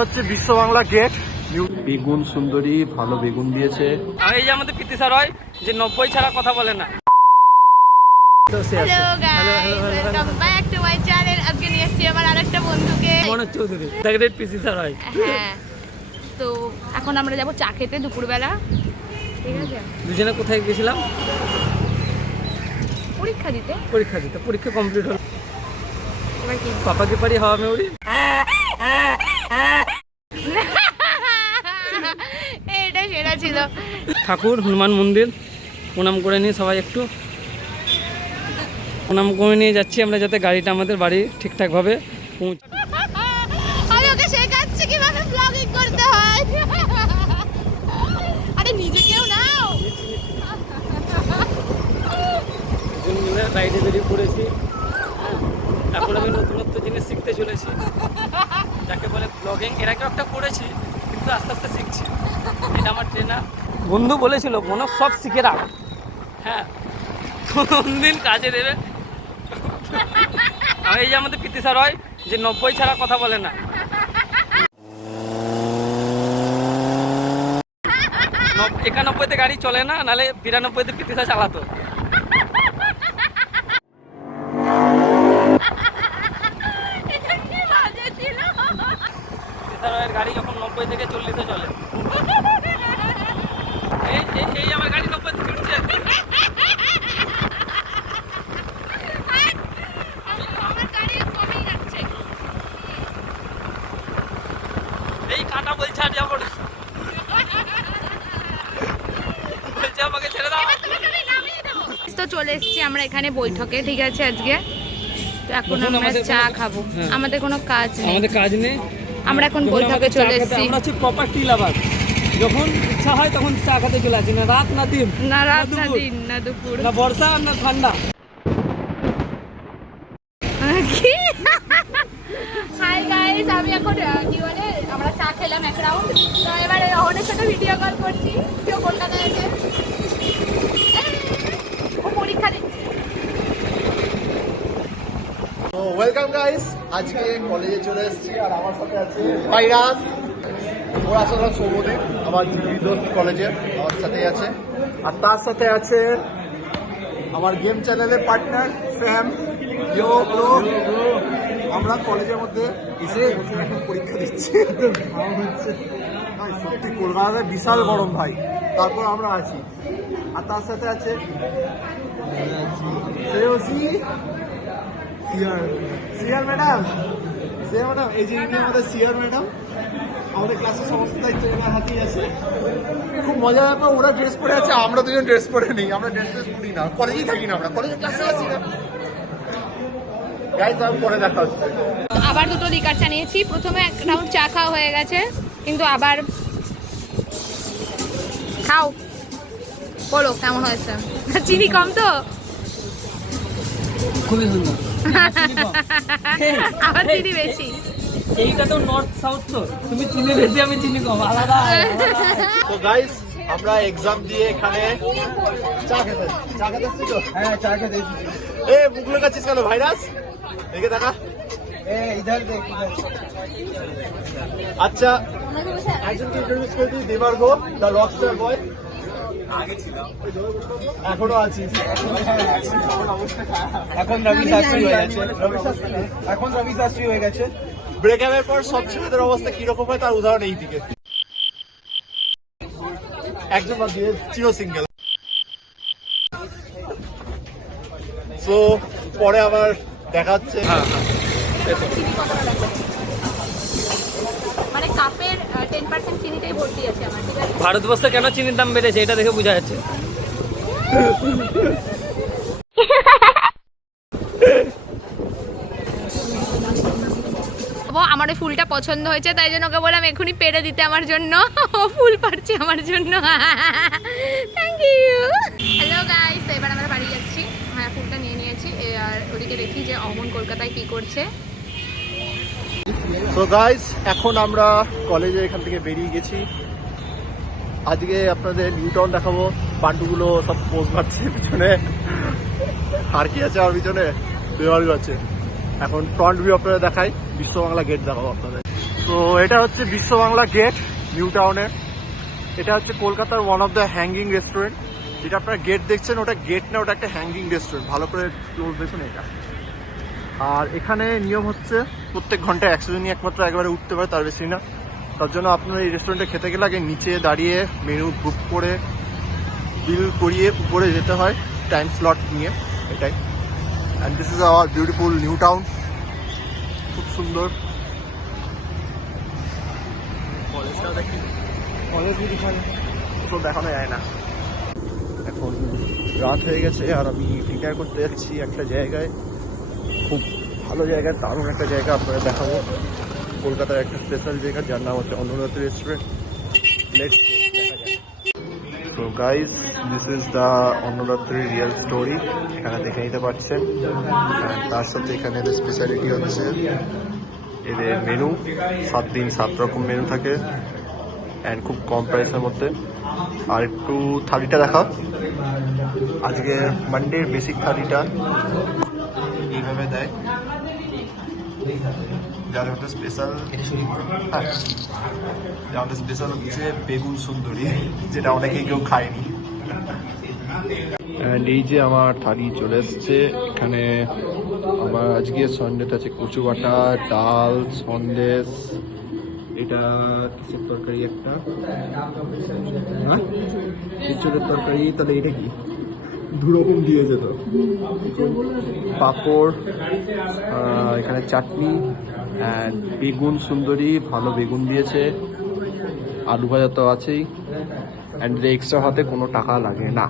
হচ্ছে বিশ্ব বাংলা গেট। বেগুন সুন্দরী ভালো বেগুন দিয়েছে। এই যে আমাদের প্রীতি স্যার হয় যে 90 ছাড়া কথা বলে না। Hello guys, welcome back to my channel. আজকে নিয়ে এসেছি আমার আরেকটা বন্ধুকে, মনোজ চৌধুরী, গ্রেট পিসি স্যার হয়। হ্যাঁ, তো এখন আমরা যাব চা খেতে দুপুরবেলা, ঠিক আছে? দুজনে কোথায় গেছিলাম? পরীক্ষা দিতে। পরীক্ষা কমপ্লিট হলো। এবার কি পাপাকে পারি হাওয়া মে উড়ি। এটা সেরা ছিল। ঠাকুর হনুমান মন্দির প্রণাম করে নিয়ে সবাই একটু প্রণাম করে নিয়ে যাচ্ছি আমরা, যাতে গাড়িটা আমাদের বাড়ি ঠিকঠাকভাবে পৌঁছে। আমি ওকে শেখাচ্ছি কিভাবে ব্লগিং করতে হয়। আরে নিজেকেও নাও। রাইডে বেরিয়ে পড়েছি। এখন আমি নতুনত্ব জিনিস শিখতে চলেছি, যাকে বলে ব্লগিং। এর আগেও একটা করেছি, কিন্তু আস্তে আস্তে শিখছি। এটা আমার ট্রেনার বন্ধু বলেছিল, মনে সব শিখে রাখ, হ্যাঁ কোন দিন কাজে দেবে। আর এই যে আমাদের প্রীতি স্যার হয় যে 90 ছাড়া কথা বলে না। 91-তে গাড়ি চলে না, নাহলে 92-তে প্রীতি স্যার চালাতো। গাড়ি যখন 90 থেকে 40-এ চলে, এই আমার গাড়ি 90 থেকে উঠছে। এই কাটা বলছে আর যাবো না, বলছে আমাকে ছেড়ে দাও। তো চলে এসেছি আমরা এখানে বৈঠকে, ঠিক আছে? আজকে তো এখন আমরা চা খাবো। আমাদের কোনো কাজ নেই, আমাদের কাজ নেই। আমরা এখন বৈঠকে চলে এসেছি। আমরা হচ্ছে প্রপার্টি লাভার, যখন ইচ্ছা হয় তখন চা খেতে চলে আসি, না রাত না দিন, না রাত না দিন না দুপুর না বর্ষা না ঠান্ডা। হাই গাইস, আমি এখন কি বলে আমরা চা খেলাম এক রাউন্ড, তো এবারে অনেক সাথে ভিডিও কল করছি। কেউ কলকাতায় আছে, ও পরীক্ষা দিচ্ছে। তো ওয়েলকাম গাইস, আজকে কলেজে চলে এসেছি আর আমার সাথে আছে ভাইরাস। ওর আসলে সৌমদীপ, আমার দোস্ত কলেজে আমার সাথেই আছে। আর তার সাথে আছে আমার গেম চ্যানেলের পার্টনার স্যাম। আমরা কলেজের মধ্যে এসে এখন পরীক্ষা দিচ্ছি। সত্যি কলকাতায় বিশাল গরম ভাই, তারপর আমরা আছি। আর তার সাথে আছে সিয়ার ম্যাডাম। এই যে ইনি আমাদের সিয়ার ম্যাডাম, আমাদের ক্লাসের সমস্ত দায়িত্ব এনার হাতেই আছে। খুব মজার ব্যাপার, ওরা ড্রেস পরে আছে, আমরা দুজন ড্রেস পরে নেই। আমরা ড্রেস পরি না, কলেজেই থাকি না, আমরা কলেজে ক্লাসে আছি না। গাইস, আমি পরে দেখা হচ্ছে। আবার দুটো লিকার চা নিয়েছি। প্রথমে এক রাউন্ড চা খাওয়া হয়ে গেছে, কিন্তু আবার খাও। বলো কেমন হয়েছে? চিনি কম তো? খুবই সুন্দর। আবার চিনি বেশি। এইটা তো নর্থ সাউথ, তো তুমি চিনি বেশি আমি চিনি কম, আলাদা। তো গাইস, আমরা এক্সাম দিয়ে এখানে চা খেতে এসেছি তো। হ্যাঁ, চা খেতে এসেছি। এ মুখ লাগাচ্ছিস কেন ভাইরাস? দেখে দেখা। আচ্ছা, একজনকে ইন্ট্রোডিউস করে দিই, দেবার্ঘ দ্য রকস্টার বয়। এখনো আছিস? এখন রবি শাস্ত্রী হয়ে গেছে। ব্রেকআপের পর সব ছেলেদের অবস্থা কিরকম হয় তার উদাহরণ এই দিকে। একজন বাদ দিয়ে চির সিঙ্গেল। সো পরে আবার দেখা হচ্ছে। মানে কাপের 10% চিনিটাই ভর্তি আছে আমার, ঠিক আছে? ভারতবর্ষে কেন চিনির দাম বেড়েছে এটা দেখে বোঝা যাচ্ছে। আমার ওই ফুলটা পছন্দ হয়েছে, তাই জন্য ওকে বললাম এখনই পেরে দিতে আমার জন্য। ও ফুল পারছে আমার জন্য। Thank you. হ্যালো গাইস, এবার আমরা বাড়ি যাচ্ছি। হ্যাঁ, ফুলটা নিয়ে নিয়েছি। আর ওদিকে দেখি যে অমন কলকাতায় কি করছে। তো গাইস, এখন আমরা কলেজে এখান থেকে বেরিয়ে গেছি। আজকে আপনাদের নিউ টাউন দেখাবো। পান্ডুগুলো সব পোজ মারছে পিছনে, আর কি আছে আমার পিছনে? দেওয়াল আছে। এখন ফ্রন্ট ভিউ আপনাদের দেখাই, বিশ্ব বাংলা গেট দেখাবো আপনাদের। তো এটা হচ্ছে বিশ্ব বাংলা গেট নিউ টাউনের। এটা হচ্ছে কলকাতার one of the hanging restaurant. যেটা আপনারা গেট দেখছেন ওটা গেট না, ওটা একটা হ্যাঙ্গিং রেস্টুরেন্ট। ভালো করে ক্লোজ দেখুন এটা। আর এখানে নিয়ম হচ্ছে প্রত্যেক ঘন্টায় 100 জনই একমাত্র একবারে উঠতে পারে, তার বেশি না। তার জন্য আপনারা এই রেস্টুরেন্টে খেতে গেলে আগে নিচে দাঁড়িয়ে মেনু বুক করে বিল করিয়ে উপরে যেতে হয় টাইম স্লট নিয়ে, এটাই। And this is our beautiful new town, খুব সুন্দর। কলেজটা দেখি, কলেজ ওসব দেখানো যায় না। এখন রাত হয়ে গেছে আর আমি ডিনার করতে যাচ্ছি একটা জায়গায়, খুব ভালো জায়গা, দারুণ একটা জায়গা আপনারা দেখাবো। কলকাতার একটা স্পেশাল জায়গা যার নাম হচ্ছে অন্নদাত্রী রেস্টুরেন্ট। লেটস দেখা যায়। তো guys, this is the Annadatri real story. এখানে দেখে নিতে পারছেন। তার সাথে এখানে এদের স্পেশালিটি হচ্ছে এদের মেনু। 7 দিন 7 রকম মেনু থাকে অ্যান্ড খুব কম প্রাইসের মধ্যে। আর একটু থালিটা দেখা, আজকে মানডের বেসিক থালিটা এইভাবে দেয়, যার মধ্যে স্পেশাল আমাদের স্পেশাল হচ্ছে বেগুন সুন্দরী, যেটা অনেকেই কেউ খায়নি। অ্যান্ড এই যে আমার থালি চলে এসছে। এখানে আমার আজকে সন্ডেতে আছে কচু বাটা, ডাল, সন্দেশ, এটা কিসের তরকারি একটা, খিচুড়ির তরকারি। তাহলে এটা কি 2 রকম দিয়েছে তো, পাঁপড়, এখানে চাটনি অ্যান্ড বেগুন সুন্দরী, ভালো বেগুন দিয়েছে, আলু ভাজা তো আছেই। অ্যান্ড এক্সট্রা হাতে কোনো টাকা লাগে না।